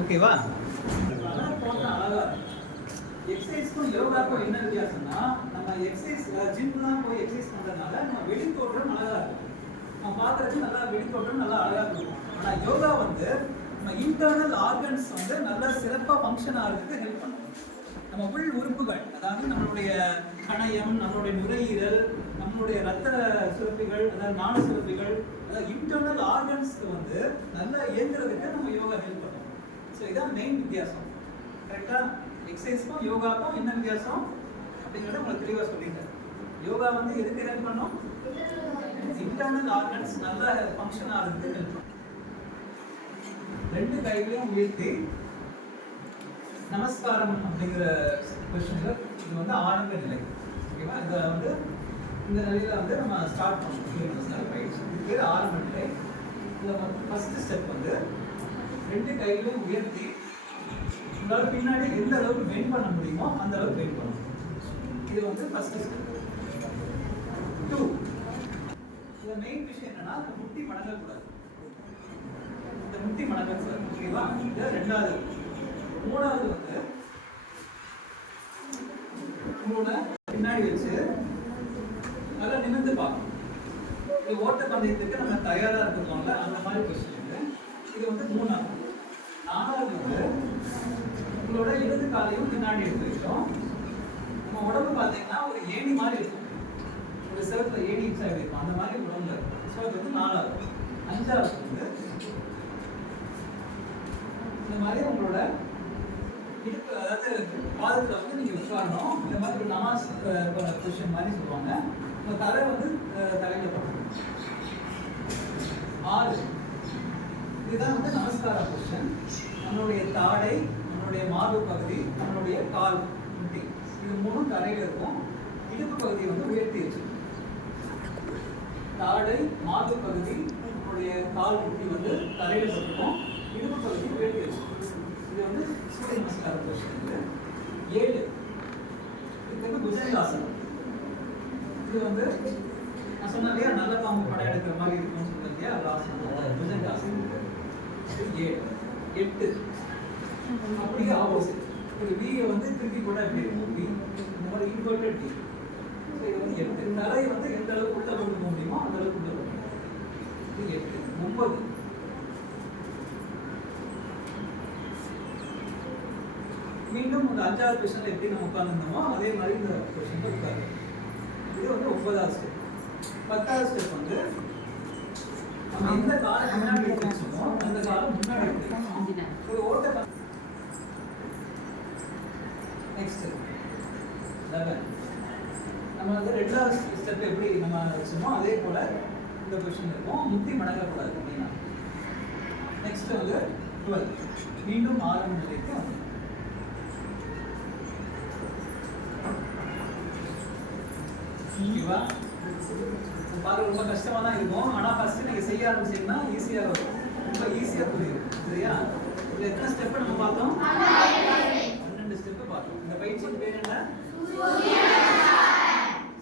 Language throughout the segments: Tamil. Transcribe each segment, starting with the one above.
ஓகேவா? எக்ஸசைஸ்க்கும் யோகாக்கும் என்ன வித்தியாசம்னா, நம்ம எக்ஸசைஸ் ஜிம்லாம் போய் எக்ஸசைஸ் பண்றதுனால நம்ம வெளி தோற்றம் அழகா இருக்கும். நம்ம பார்க்கறதுக்கு நல்லா வெளி தோற்றம் நல்லா அழகா இருக்கும். ஆனால் யோகா வந்து நம்ம இன்டர்னல் ஆர்கன்ஸ் வந்து நல்லா சிறப்பாக ஃபங்க்ஷன் ஆகிறதுக்கு ஹெல்ப் பண்ணும். நம்ம உள் உறுப்புகள், அதாவது நம்மளுடைய கணையம், நம்மளுடைய நுரையீரல், நம்மளுடைய ரத்த சுரப்பிகள், அதாவது நாண சுரப்பிகள், அதாவது இன்டர்னல் ஆர்கன்ஸ்க்கு வந்து நல்லா இயங்குறதுக்கு நம்ம யோகா ஹெல்ப் பண்ணும். ஸோ இதான் மெயின் வித்தியாசம். கரெக்டாக? எக்ஸசைஸ்க்கும் யோகாக்கும் என்ன வித்தியாசம் அப்படிங்கிறத உங்களுக்கு தெளிவாக சொல்லிட்டேன். யோகா வந்து எதுக்கு ஹெல்ப் பண்ணும்? இன்டர்னல் ஆர்கன்ஸ் நல்லா ஃபங்க்ஷன் ஆகிறதுக்கு ஹெல்ப் பண்ணும். ரெண்டு கைகளையும் உயர்த்தி நமஸ்காரம் அப்படிங்கிற கொஸ்டின்ல இது வந்து ஆரம்ப நிலை. ஓகேவா? இதை வந்து இந்த நிலையில வந்து நம்ம ஸ்டார்ட் பண்ணணும். பயிற்சி இது பேர் ஆரம்ப நிலை. இதில் வந்து ஃபர்ஸ்ட் ஸ்டெப் வந்து ரெண்டு கைகளையும் உயர்த்தி உங்களால் பின்னாடி எந்த அளவுக்கு பெண்ட் பண்ண முடியுமோ அந்த அளவுக்கு பெண்ட் பண்ணணும். இது வந்து ஃபர்ஸ்ட் ஸ்டெப். 2, இந்த மெயின் விஷயம் என்னன்னா, இந்த முட்டி மடங்கக்கூடாது. இந்த முட்டி மடங்கக்கூடாது. ஓகேவா? இது ரெண்டாவது. மூணாவது வந்து மூணை பின்னாடி வச்சு நல்லா நிமிர்ந்து பார்க்கணும். இது ஓட்ட பந்தயத்துக்கு நம்ம தயாரா இருக்கோம்ல, அந்த மாதிரி கொஸ்டின். இது வந்து மூணாவது. நாலாவது வந்து உங்களோட இடது காலையும் பின்னாடி எடுத்து வச்சோம். நம்ம உடம்பு பார்த்தீங்கன்னா ஒரு ஏணி மாதிரி இருக்கும். ஒரு சிறப்புல ஏணி சைடு இருக்கும், அந்த மாதிரி உடம்புல இருக்கும். ஸோ அது வந்து நாலாவது. அஞ்சாவது வந்து இந்த மாதிரி உங்களோட இடுப்பு, அதாவது பாதத்தில் வந்து நீங்கள் உட்காரணும். இந்த மாதிரி ஒரு நமாஸ் பொசிஷன் மாதிரி சொல்லுவாங்க. உங்கள் தலை வந்து தலையில் போடணும். 6, இதுதான் வந்து நமஸ்கார பொசிஷன். நம்மளுடைய தாடை, நம்மளுடைய மார்பு பகுதி, நம்மளுடைய கால் முட்டி, இது மூணும் தரையில் இருக்கும். இடுப்பு பகுதியை வந்து உயர்த்தி வச்சிருக்கோம். தாடை, மார்பு பகுதி, நம்மளுடைய கால் முட்டி வந்து தரையில் இருக்கும். இடுப்பு பகுதி உயர்த்தி வச்சிருக்கோம். இது வந்து சூரிய நமஸ்கார பொசிஷன். 7, இது வந்து புஜங்காசனம். இது வந்து நான் சொன்னேன் இல்லையா, நல்ல பாம்பு படம் எடுக்கிற மாதிரி இருக்கும்னு சொன்னேன் இல்லையா, அது ஆசனம் புஜங்காசனம். 7. 8, அப்படியே ஆப்போசிட். ஒரு வீயை வந்து திருப்பி கூட எப்படி இருக்கும்? வி, இந்த மாதிரி இன்வெர்டட் வி. இது வந்து 8. தலையை வந்து எந்த அளவுக்கு உள்ள கொண்டு போக முடியுமோ அந்த அளவுக்கு உள்ள கொண்டு போகும். இது 8. 9, மீண்டும் இந்த 5வது பொசிஷன்ல எப்படி நம்ம உட்கார்ந்துருந்தோமோ அதே மாதிரி இந்த பொசிஷன்ல உட்காரு. இது வந்து 9வது ஸ்டெப். 10வது ஸ்டெப் வந்து நம்ம எந்த காலை முன்னாடி எடுத்து வச்சோமோ அந்த காலை முன்னாடி எடுத்து வச்சோம். ஒரு ஓட்ட. நெக்ஸ்ட் 11, நம்ம வந்து 2வது ஸ்டெப் எப்படி நம்ம வச்சோமோ அதே போல இந்த பொசிஷன் இருக்கும். முட்டி மடங்கக்கூடாது அப்படின்னா. நெக்ஸ்ட் வந்து 12, மீண்டும் ஆரம்ப நிலைக்கு வந்து பார்க்க ரொம்ப கஷ்டமா தான் இருக்கும். ஆனா ஃபர்ஸ்ட் நீங்க செய்ய ஆரம்பிச்சீங்கன்னா ஈஸியா இருக்கும். ரொம்ப ஈஸியா புரியும். சரியா? இதுல எத்தனை ஸ்டெப் நம்ம பார்த்தோம்? 12 ஸ்டெப் பார்த்தோம். இந்த பயிற்சிக்கு பேர் என்ன?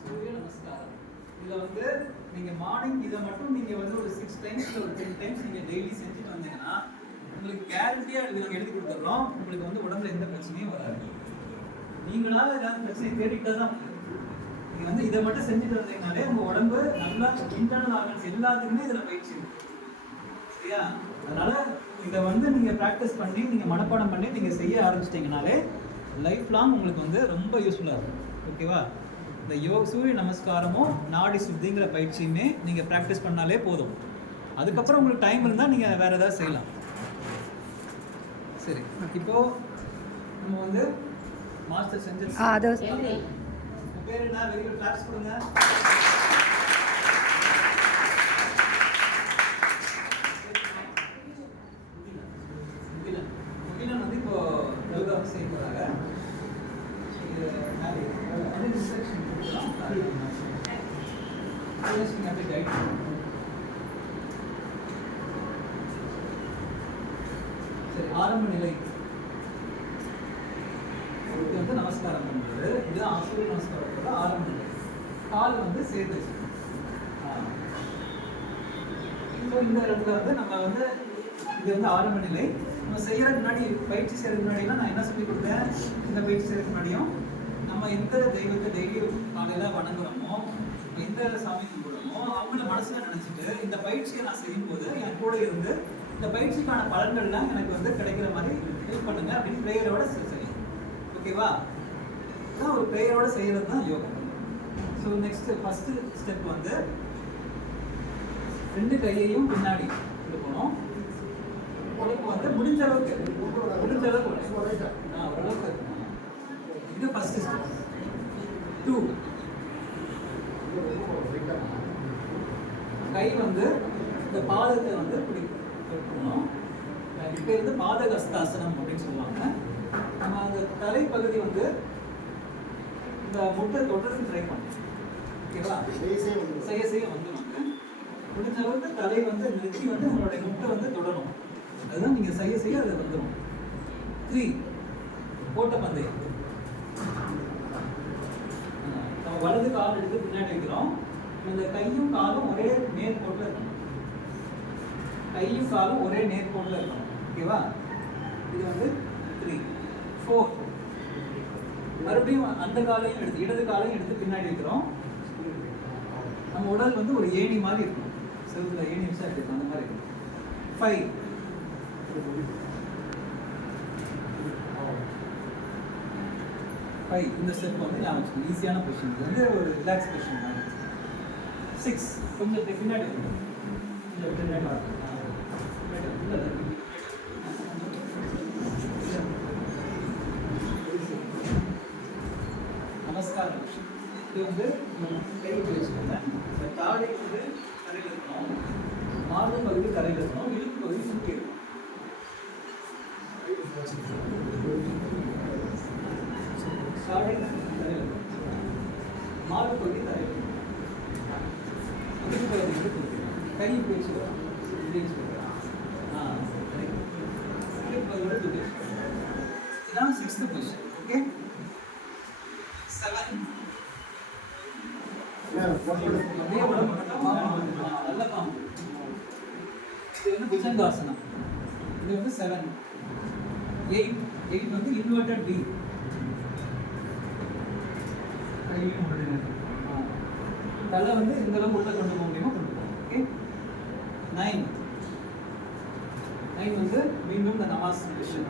சூரிய நமஸ்காரம். இதுல வந்து நீங்க மார்னிங் இதை மட்டும் நீங்க வந்து ஒரு 6 டைம்ஸ் ஒரு 10 டைம்ஸ் நீங்க டெய்லி செஞ்சுட்டு வந்தீங்கன்னா உங்களுக்கு கேரண்டியா இது நாங்கள் எழுதி கொடுத்துட்றோம். உங்களுக்கு வந்து உடம்புல எந்த பிரச்சனையும் வராது. நீங்களா ஏதாவது பிரச்சனை தேடிட்டு தான் நீங்கள் வந்து இதை மட்டும் செஞ்சுட்டு வந்தீங்கனாலே உங்கள் உடம்பு நல்லா இன்டர்னல் ஆர்கன்ஸ் எல்லாத்துக்குமே இதில் பயிற்சி இருக்கு. சரியா? அதனால இதை வந்து நீங்கள் ப்ராக்டிஸ் பண்ணி நீங்கள் மனப்பாடம் பண்ணி நீங்கள் செய்ய ஆரம்பிச்சிட்டிங்கனாலே லைஃப் லாங் உங்களுக்கு வந்து ரொம்ப யூஸ்ஃபுல்லாக இருக்கும். ஓகேவா? இந்த சூரிய நமஸ்காரமும் நாடி சுத்திங்கிற பயிற்சியுமே நீங்கள் ப்ராக்டிஸ் பண்ணாலே போதும். அதுக்கப்புறம் உங்களுக்கு டைம் இருந்தால் நீங்கள் வேறு ஏதாவது செய்யலாம். சரி, இப்போது நம்ம வந்து மாஸ்டர் செஞ்சு பேர் என்ன? Very good. கிளாப்ஸ் கொடுங்க. முகிலன் வந்து இப்போ யோகா செய்ய போறாங்க. இன்ஸ்ட்ரக்ஷன் கொடுக்கலாம். அப்படி கைட். சரி, ஆரம்ப நிலை. இது வந்து நமஸ்காரம் பண்றது. இதுதான் சூரிய நமஸ்காரத்தோட ஆரம்ப நிலை. கால் வந்து சேர்த்து வச்சுக்கணும். ஸோ இந்த இடத்துல வந்து நம்ம வந்து இது வந்து ஆரம்ப நிலை. நம்ம செய்யறதுக்கு முன்னாடி பயிற்சி செய்யறதுக்கு முன்னாடினா நான் என்ன சொல்லி கொடுத்தேன்? இந்த பயிற்சி செய்யறதுக்கு முன்னாடியும் நம்ம எந்த தெய்வத்தை டெய்லியும் காலையில வணங்குறோமோ, எந்த சாமி கும்பிடுறோமோ அவங்கள மனசுல நினைச்சிட்டு இந்த பயிற்சியை நான் செய்யும்போது என் கூட இருந்து இந்த பயிற்சிக்கான பலன்கள்லாம் எனக்கு வந்து கிடைக்கிற மாதிரி ஹெல்ப் பண்ணுங்க அப்படின்னு ப்ரேயரோட செய்யும். ஓகேவா? அதான் ஒரு ப்ரேயரோட செய்யறது தான் yoga. So next first step வந்து 2 கையையும் பின்னாடி எடுக்கணும். உடம்பு வந்து முடிஞ்ச அளவுக்கு ஓரளவுக்கு இது ஃபர்ஸ்ட் ஸ்டெப். 2 கை வந்து இந்த பாதத்தை வந்து பிடிக்கணும். இப்போ வந்து பாதகஸ்தாசனம் அப்படின்னு சொல்லுவாங்க. நம்ம அந்த தலைப்பகுதி வந்து இந்த முட்டை தொடுறதுக்கு ட்ரை பண்ணணும். ஓகேவா? செய்ய வந்துடுவாங்க. முடிஞ்ச அளவுக்கு தலை வந்து நெற்றி வந்து உங்களுடைய முட்டை வந்து தொடரும். அதுதான் நீங்கள் செய்ய அது வந்துடும். 3 ஓட்ட பந்தயம். நம்ம வலது கால் எடுத்து பின்னாடி வைக்கிறோம். இந்த கையும் காலும் ஒரே நேர்கோட்டில் இருக்கணும். கையும் காலும் ஒரே நேர்கோட்டில் இருக்கணும். ஓகேவா? இது வந்து 3. 4 மறுபடியும் அந்த காலையும் எடுத்து இடது காலையும் எடுத்து பின்னாடி வைக்கிறோம். நம்ம உடல் வந்து ஒரு ஏணி மாதிரி இருக்கும். செல்ஃபில் ஏணி வச்சா இருக்கும் அந்த மாதிரி இருக்கும். 5 இந்த ஸ்டெப் வந்து ஞாபகம் ஈஸியான பொசிஷன். இது வந்து ஒரு ரிலாக்ஸ் பொசிஷன் தான். 6 கொஞ்சம் பின்னாடி இருக்கும். நமஸ்காரம். இது வந்து கைக்கு வச்சுக்கோங்க. இந்த தாடை வந்து தரையில் இருக்கணும், மார்பு பகுதி தரையில் இருக்கணும், இடுப்பு பகுதி சுற்றி இருக்கணும். தாடை தரையில் இருக்கணும், மார்பு பகுதி தரையில் இருக்கணும், இடுப்பு பகுதி வந்து கொடுக்கணும். கை இப்படி வச்சுக்கலாம், இப்படி வச்சுக்கலாம். இடுப்பு பகுதி வந்து தூக்கி வச்சுக்கலாம். இதுதான் 6th பொசிஷன். ஓகே? 7 அப்படியே உடம்பு நல்ல காம்பு. இது வந்து புஜங்காசனம். இது வந்து 7. 8 வந்து இன்வெர்டட் வி. தலை வந்து இந்த அளவு உள்ள கொண்டு போக முடியுமோ கொண்டு போகும். ஓகே? 9 வந்து மீண்டும் இந்த நமாஸ் பொசிஷன்.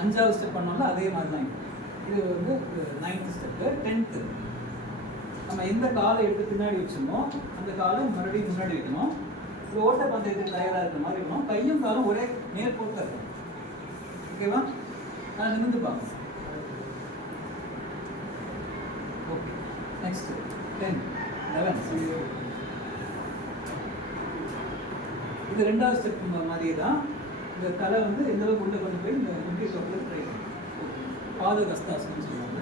5வது ஸ்டெப் பண்ணோம்ல அதே மாதிரி தான். இது வந்து 9th ஸ்டெப்பு. 10th நம்ம எந்த காலை எடுத்து பின்னாடி வச்சோமோ அந்த காலை மறுபடியும் முன்னாடி வைக்கணும். ஒரு ஓட்ட பந்தயத்துக்கு தயாராக இருக்கிற மாதிரி இருக்கணும். கையும் காலும் ஒரே நேர்கோட்டில் இருக்கணும். ஓகேவா? நான் நிமிர்ந்து பார்க்கணும். ஓகே. நெக்ஸ்ட் 10 11 இது 2வது ஸ்டெப் மாதிரியே தான். இந்த தலை வந்து எந்த அளவுக்கு உள்ள கொண்டு போய் இந்த முட்டி சொப்பில் ட்ரை பண்ணும். பாதகஸ்தாசனம் சொல்லுவாங்க.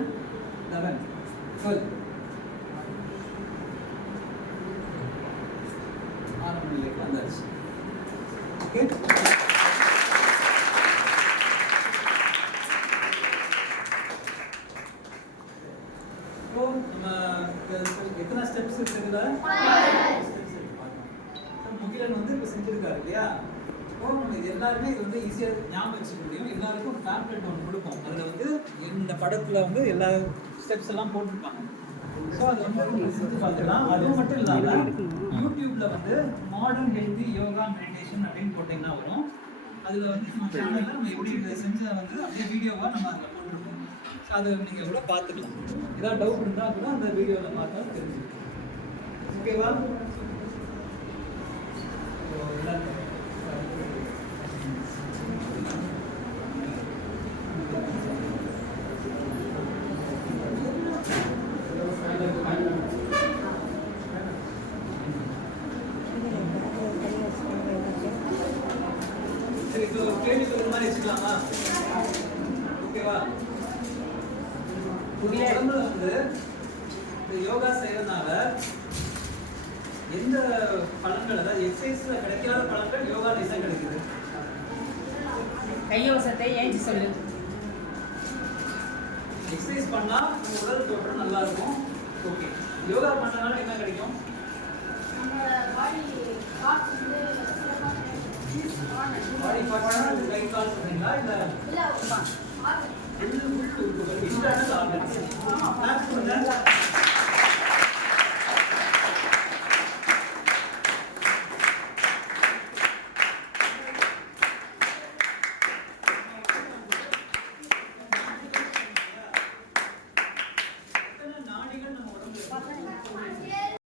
11 12 ஆரம்ப நிலைக்கு வந்தாச்சு. ஓகே? இப்போ நம்ம எத்தனை ஸ்டெப்ஸ் இருக்குதுல? 5 ஸ்டெப்ஸ் இருக்கு. முகிலன் வந்து இப்போ செஞ்சிருக்காரு இல்லையா? இது எல்லாருமே இது வந்து ஈஸியாக ஞாபகம் வச்சுக்க முடியும். எல்லாருக்கும் ஒரு பேம்ப்ளெட் ஒன்று கொடுப்போம். அதில் வந்து இந்த படத்தில் வந்து எல்லா ஸ்டெப்ஸ் எல்லாம் போட்டிருப்பாங்க. ஸோ அது வந்து செஞ்சு பார்த்துக்கலாம். அதுவும் மட்டும் இல்லாமல் யூடியூப்பில் வந்து மாடர்ன் ஹெல்தி யோகா மெடிடேஷன் அப்படின்னு போட்டிங்கன்னா வரும். அதில் வந்து நம்ம சேனலில் நம்ம எப்படி இதை செஞ்சதை வந்து அப்படியே வீடியோவாக நம்ம அதில் போட்டிருக்கோம். ஸோ அதை நீங்கள் எவ்வளோ பார்த்துக்கலாம். ஏதாவது டவுட் இருந்தால் கூட அந்த வீடியோவில் பார்த்தா தெரிஞ்சுக்கலாம். ஓகேவா? எல்லாருக்கும் ஓகேவா? உடம்புல வந்து இந்த யோகா செய்யறதுனால எந்த பலன்கள், அதாவது எக்ஸசைஸ்ல கிடைக்காத பலன்கள் யோகா லைசா கிடைக்குது? கையோசத்தை ஏஞ்சி சொல்லு. எக்ஸசைஸ் பண்ணா நம்ம உடல் தோற்றம் நல்லா இருக்கும். ஓகே. யோகா பண்ணனால என்ன கிடைக்கும்? நம்ம பாடி பார்ட்ஸ் பாடி பார்ட்ஸ் கை கால் சொல்றீங்களா இல்ல இல்ல உள்ள உறுப்புகள் இன்டர்னல் ஆர்கன்ஸ்.